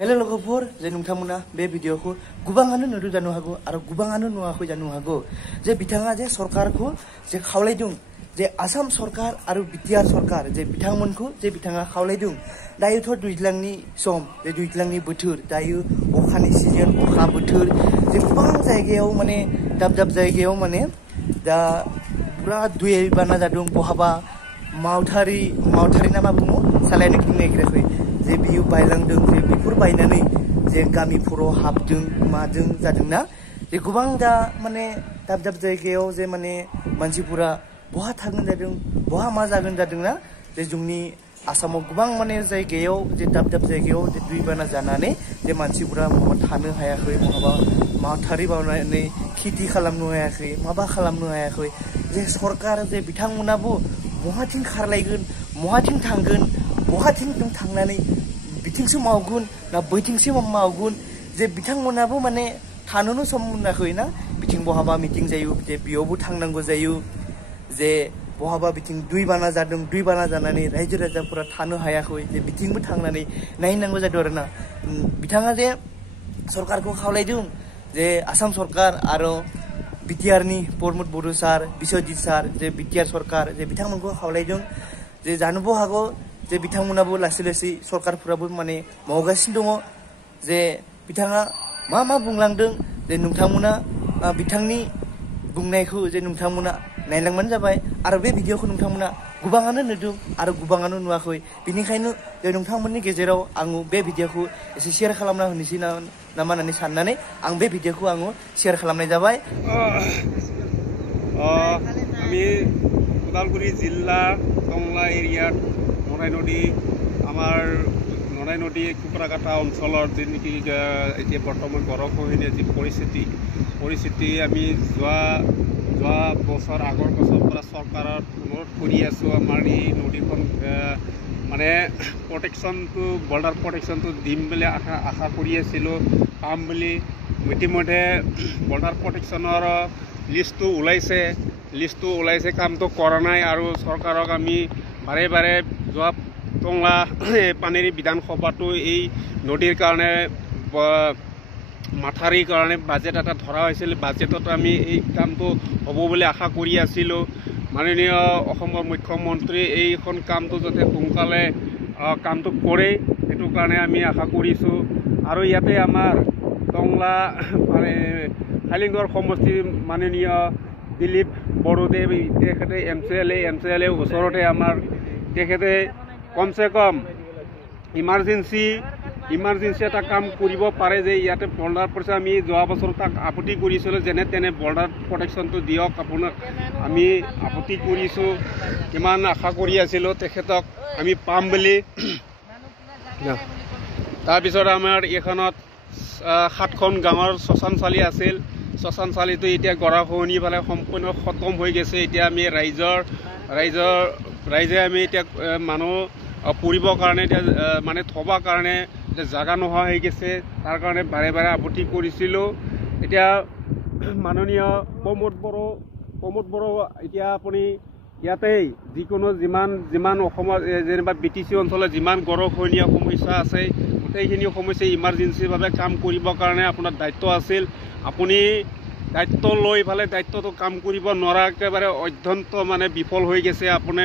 Hello लोगोफोर जे नोंथांमोना बे भिडिअखौ गोबाङानो नुदों जानो हागौ आरो गोबाङानो नुवाखै जानो हागौ जे बिथाङा जे सरकारखौ जे खावलायदों जे आसाम सरकार आरो बिटिआर सरकार जे बिथांमोनखौ जे बिथाङा खावलायदों दायोथ' दैज्लांनि सम जे दैज्लांनि बोथोर दायो अखानि सिजन अखा बोथोर जे गोबां जायगायाव माने दाब दाब जायगायाव माने दा पुरा दै बाना जादों बहाबा मावथारि ना मा बुङो सालायनो नागिराखै जे बियो बायलांदों जे बेफोर बायनानै जे गामिफोराव हाबदों मादों जादोंना जे गोबां दा माने दाब दाब जायगायाव जे माने मानसिफोरा बहा थागोन जादों बहा मा जागोन जादोंना जे जोंनि आसामाव गोबां माने जायगायाव जे दाब दाब जायगायाव जे दैबाना जानानै जे मानसिफोरा बहा थानो हायाखै बहाबा मावथारि बावनानै खेथि खालामनो हायाखै माबा खालामनो हायाखै जे सरकार जे बिथांमोनाबो बहाथिं खारलायगोन बहाथिं थांगोन बहाथिं थांनानै बिथिंसो मावगोन ना बैथिंसो मावगोन जे बिथांमोनाबो माने थानोनो सम मोनाखै ना बिथिं बहाबा मिटिं जायो जे बेयावबो थांनांगौ जायो जे बहाबा बिथिं दैबाना जादों दैबाना जानानै रायजो राजाफोरा थानो हायाखै जे बिथिंबो थांनानै नायनांगौ जादों आरोना बिथाङा जे सरकारखौ खावलायदों जे आसाम सरकार आरो बिटिआरनि प्रमद बर' सार बिश्वजित सार जे बिटिआर सरकार जे बिथांमोनखौ खावलायदों जे जानोबो हागौ जे बिथांमोनाबो लासै लासै सरकारफोराबो माने मावगासिनो दङ जे बिथाङा मा बुंलांदों जे नोंथांमोना बिथांनि बुंनायखौ जे नोंथांमोना नायलांबानो जाबाय आरो बे भिडिअखौ नोंथांमोना गोबाङानो नुदों आरो गोबाङानो नुवाखै बेनिखायनो जे नोंथांमोननि गेजेराव आङो बे भिडिअखौ एसे शेयार खालामना होनोसै नामा होननानै साननानै आं बे भिडिअखौ आङो शेयार खालामनाय जाबाय আমি ওদালগুৰি জিলা টংলা এৰিয়াত নৰাই নদী আমাৰ নৰাই নদী কুকুৰাকাটা অঞ্চলৰ যি নেকি এতিয়া বৰ্তমান গৰাখহনীয়া যি পৰিস্থিতি আমি যোৱা বছৰ আগৰ বছৰৰ পৰা চৰকাৰত অনুৰোধ কৰি আছোঁ আমাৰ এই নদীখন মানে প্ৰটেকশ্যনটো বৰ্ডাৰ প্ৰটেকশ্যনটো দিম বুলি আশা কৰি আছিলোঁ পাম বুলি ইতিমধ্যে বৰ্ডাৰ প্ৰটেকশ্যনৰ লিষ্টটো ওলাইছে কামটো কৰা নাই আৰু চৰকাৰক আমি বাৰে বাৰে যোৱা টংলা পানেৰী বিধানসভাটো এই নদীৰ কাৰণে মাথাৰিৰ কাৰণে বাজেট এটা ধৰা হৈছিল বাজেটত আমি এই কামটো হ'ব বুলি আশা কৰি আছিলোঁ মাননীয় অসমৰ মুখ্যমন্ত্ৰী এইখন কামটো যাতে সোনকালে কামটো কৰে সেইটো কাৰণে আমি আশা কৰিছোঁ আৰু ইয়াতে আমাৰ টংলা হাইলিংগড় সমষ্টিৰ মাননীয় দিলীপ বড়োদেৱ তেখেতে এম চি এল এ ওচৰতে আমাৰ তেখেতে কমচে কম ইমাৰ্জেঞ্চি এটা কাম কৰিব পাৰে যে ইয়াতে বৰ্ডাৰ পৰিছে আমি যোৱা বছৰ তাক আপত্তি কৰিছিলোঁ যেনে তেনে বৰ্ডাৰ প্ৰটেকশ্যনটো দিয়ক আপোনাক আমি আপত্তি কৰিছোঁ কিমান আশা কৰি আছিলোঁ তেখেতক আমি পাম বুলি তাৰপিছত আমাৰ এইখনত 7খন গাঁৱৰ শ্মশানশালী আছিল শ্মশানশালীটো এতিয়া গৰাখহনীৰ ফালে সম্পূৰ্ণ খতম হৈ গৈছে এতিয়া আমি ৰাইজে আমি এতিয়া মানুহ পৰিবৰ কাৰণে এতিয়া মানে থবৰ কাৰণে জাগা নোহোৱা হৈ গৈছে তাৰ কাৰণে বাৰে বাৰে আপত্তি কৰিছিলোঁ এতিয়া মাননীয় প্ৰমোদ বড়ো এতিয়া আপুনি ইয়াতেই যিকোনো যিমান অসমৰ যেনিবা BTC অঞ্চলত যিমান গৰাখহনীয়া সমস্যা আছে গোটেইখিনি সমস্যা ইমাৰ্জেঞ্চিভাৱে কাম কৰিবৰ কাৰণে আপোনাৰ দায়িত্ব আছিল আপুনি দায়িত্ব লৈ ফালে দায়িত্বটো কাম কৰিব নোৱাৰা একেবাৰে অত্যন্ত মানে বিফল হৈ গৈছে আপুনি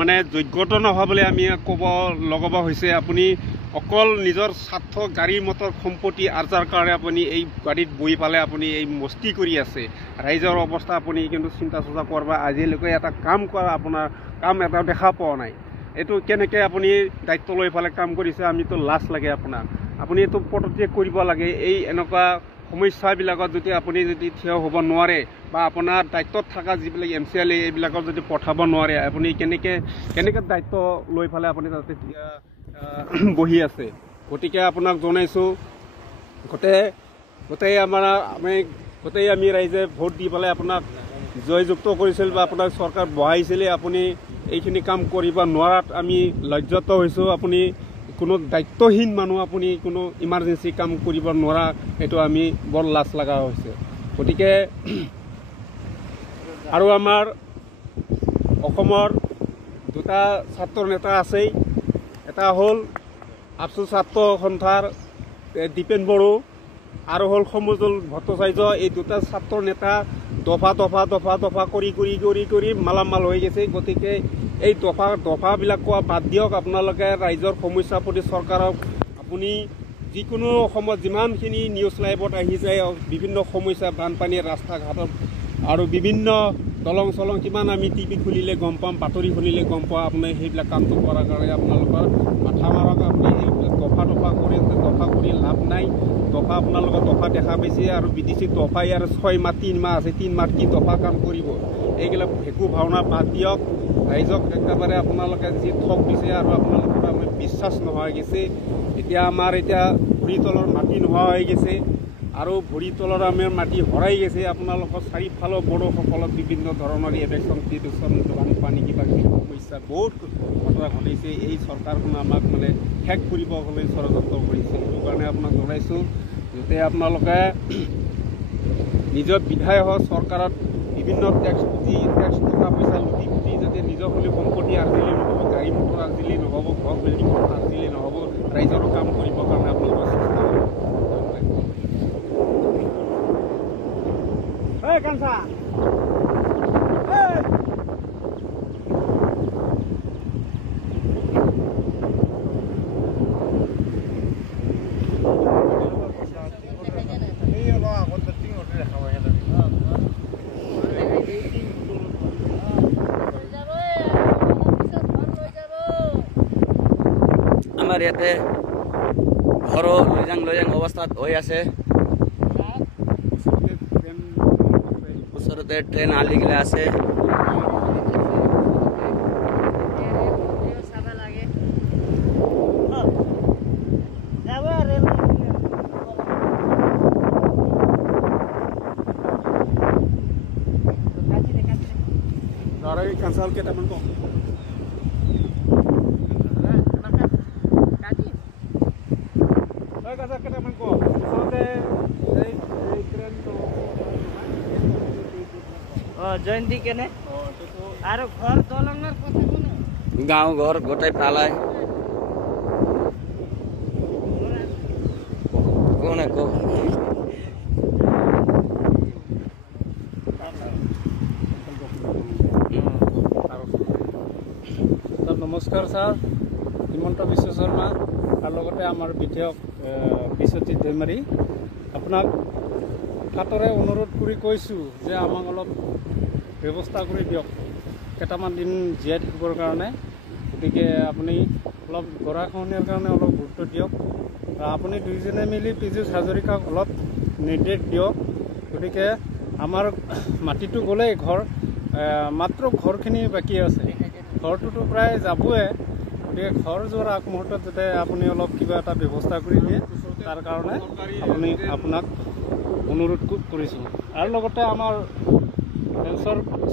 মানে যোগ্যতা নহয় বুলি আমি ক'ব লগাব হৈছে আপুনি অকল নিজৰ স্বাৰ্থ গাড়ী মটৰ সম্পত্তি আৰ্জাৰ কাৰণে আপুনি এই গাড়ীত বহি পালে আপুনি এই মস্তি কৰি আছে ৰাইজৰ অৱস্থা আপুনি কিন্তু চিন্তা চৰ্চা কৰিব আজিলৈকে এটা কাম কৰা আপোনাৰ কাম এটা দেখা পোৱা নাই এইটো কেনেকৈ আপুনি দায়িত্ব লৈ ফালে কাম কৰিছে আমিতো লাজ লাগে আপোনাক আপুনি এইটো পদত্যাগ কৰিব লাগে এই এনেকুৱা সমস্যাবিলাকত যদি আপুনি যদি থিয় হ'ব নোৱাৰে বা আপোনাৰ দায়িত্বত থকা যিবিলাক MCL এইবিলাকত যদি পঠাব নোৱাৰে আপুনি কেনেকৈ দায়িত্ব লৈ ফালে আপুনি তাতে বহি আছে গতিকে আপোনাক জনাইছোঁ গোটেই আমি ৰাইজে ভোট দি পেলাই আপোনাক জয়যুক্ত কৰিছিল বা আপোনাক চৰকাৰ বহাইছিলে আপুনি এইখিনি কাম কৰিব নোৱাৰাত আমি লজ্জিত হৈছোঁ আপুনি কোনো দায়িত্বহীন মানুহ আপুনি কোনো ইমাৰ্জেঞ্চি কাম কৰিব নোৱাৰা এইটো আমি বৰ লাজ লগা হৈছে গতিকে আৰু আমাৰ অসমৰ দুটা ছাত্ৰ নেতা আছেই এটা হ'ল আপচু ছাত্ৰ সন্থাৰ দীপেন বড়ো আৰু হ'ল সমজুল ভট্টাচাৰ্য এই দুটা ছাত্ৰ নেতা দফা কৰি মালামাল হৈ গৈছে। গতিকে এই দফাবিলাক কোৱা বাদ দিয়ক। আপোনালোকে ৰাইজৰ সমস্যাৰ প্ৰতি চৰকাৰক আপুনি যিকোনো সময়ত যিমানখিনি নিউজ লাইভত আহি যায় বিভিন্ন সমস্যা বানপানী ৰাস্তা ঘাটত আৰু বিভিন্ন দলং চলং কিমান আমি টিভি খুলিলে গম পাম, বাতৰি শুনিলে গম পাওঁ। আপুনি সেইবিলাক কামটো কৰাৰ কাৰণে আপোনালোকৰ মাথা মাৰক। আপুনি সেইবিলাক দফা কৰি লাভ নাই। দফা আপোনালোকৰ দফা দেখা পাইছে আৰু বিদেশী দফা ইয়াৰ 6 মাহ 3 মাহ আছে। 3 মাহত কি দফা কাম কৰিব? এইবিলাক ভেকু ভাওনা বাদ দিয়ক। ৰাইজক একেবাৰে আপোনালোকে যি ঠগ দিছে আৰু আপোনালোকৰ আমি বিশ্বাস নোহোৱা হৈ গৈছে। এতিয়া আমাৰ ভৰি তলৰ মাটি নোহোৱা হৈ গৈছে আৰু ভৰি তলৰ আমাৰ মাটি হৰাই গৈছে। আপোনালোকৰ চাৰিওফালৰ বড়োসকলক বিভিন্ন ধৰণৰ ইলেকশ্যন বানপানী কিবা কিবি সমস্যা বহুত ঘটনা ঘটিছে। এই চৰকাৰখনে আমাক মানে শেষ কৰিবলৈ ষড়যন্ত্ৰ কৰিছে। সেইটো কাৰণে আপোনাক জনাইছোঁ যাতে আপোনালোকে নিজৰ বিধায়ক চৰকাৰত বিভিন্ন টেক্স টকা পইচা লুটি যাতে নিজৰ বুলি সম্পত্তি আৰ্জিলে নহ'ব, গাড়ী মটৰ আৰ্জিলে নহ'ব, ঘৰ বিল্ডিং আৰ্জিলে নহ'ব। ৰাইজৰো কাম কৰিবৰ কাৰণে আপোনালোকৰ চেষ্টা কৰিব। আমাৰ ইয়াতে ঘৰ লৈজাং অৱস্থাত হৈ আছে। ওচৰতে ট্ৰেইন আলিগিলা আছে। cancel কেইটামান কওক। কেইটামান কওক। ওচৰতে জয়ন্তী কেনে আৰু ঘৰ দলঙৰ কথা কোনে? গাঁও ঘৰ গোটাই পেলায় কোনে কওক। নমস্কাৰ ছাৰ, হিমন্ত বিশ্ব শৰ্মা আৰু লগতে আমাৰ বিধায়ক বিশ্বজিৎ দৈমাৰী। আপোনাক কাটৰে অনুৰোধ কৰি কৈছোঁ যে আমাক অলপ ব্যৱস্থা কৰি দিয়ক কেইটামান দিন জীয়াই থাকিবৰ কাৰণে। গতিকে আপুনি অলপ গৰাখহনীয়াৰ কাৰণে অলপ গুৰুত্ব দিয়ক। আপুনি দুইজনে মিলি পীযুষ হাজৰিকাক অলপ নিৰ্দেশ দিয়ক। গতিকে আমাৰ মাটিটো গ'লেই ঘৰ মাত্ৰ ঘৰখিনি বাকী আছে। ঘৰটোতো প্ৰায় যাবই। গতিকে ঘৰ যোৱাৰ আগমুহূৰ্তত যাতে আপুনি অলপ কিবা এটা ব্যৱস্থা কৰি দিয়ে তাৰ কাৰণে আপোনাক অনুৰোধ কৰিছোঁ। আৰু লগতে আমাৰ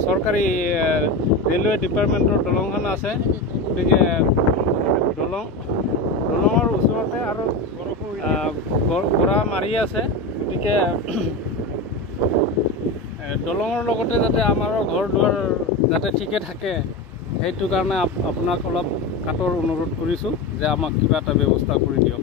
চৰকাৰী ৰেলৱে ডিপাৰ্টমেণ্টৰ দলংখন আছে। গতিকে দলঙৰ ওচৰতে আৰু গৰা মাৰি আছে। গতিকে দলঙৰ লগতে যাতে আমাৰ ঘৰ দুৱাৰ যাতে ঠিকে থাকে সেইটো কাৰণে আপোনাক অলপ কাটৰ অনুৰোধ কৰিছোঁ যে আমাক কিবা এটা ব্যৱস্থা কৰি দিয়ক।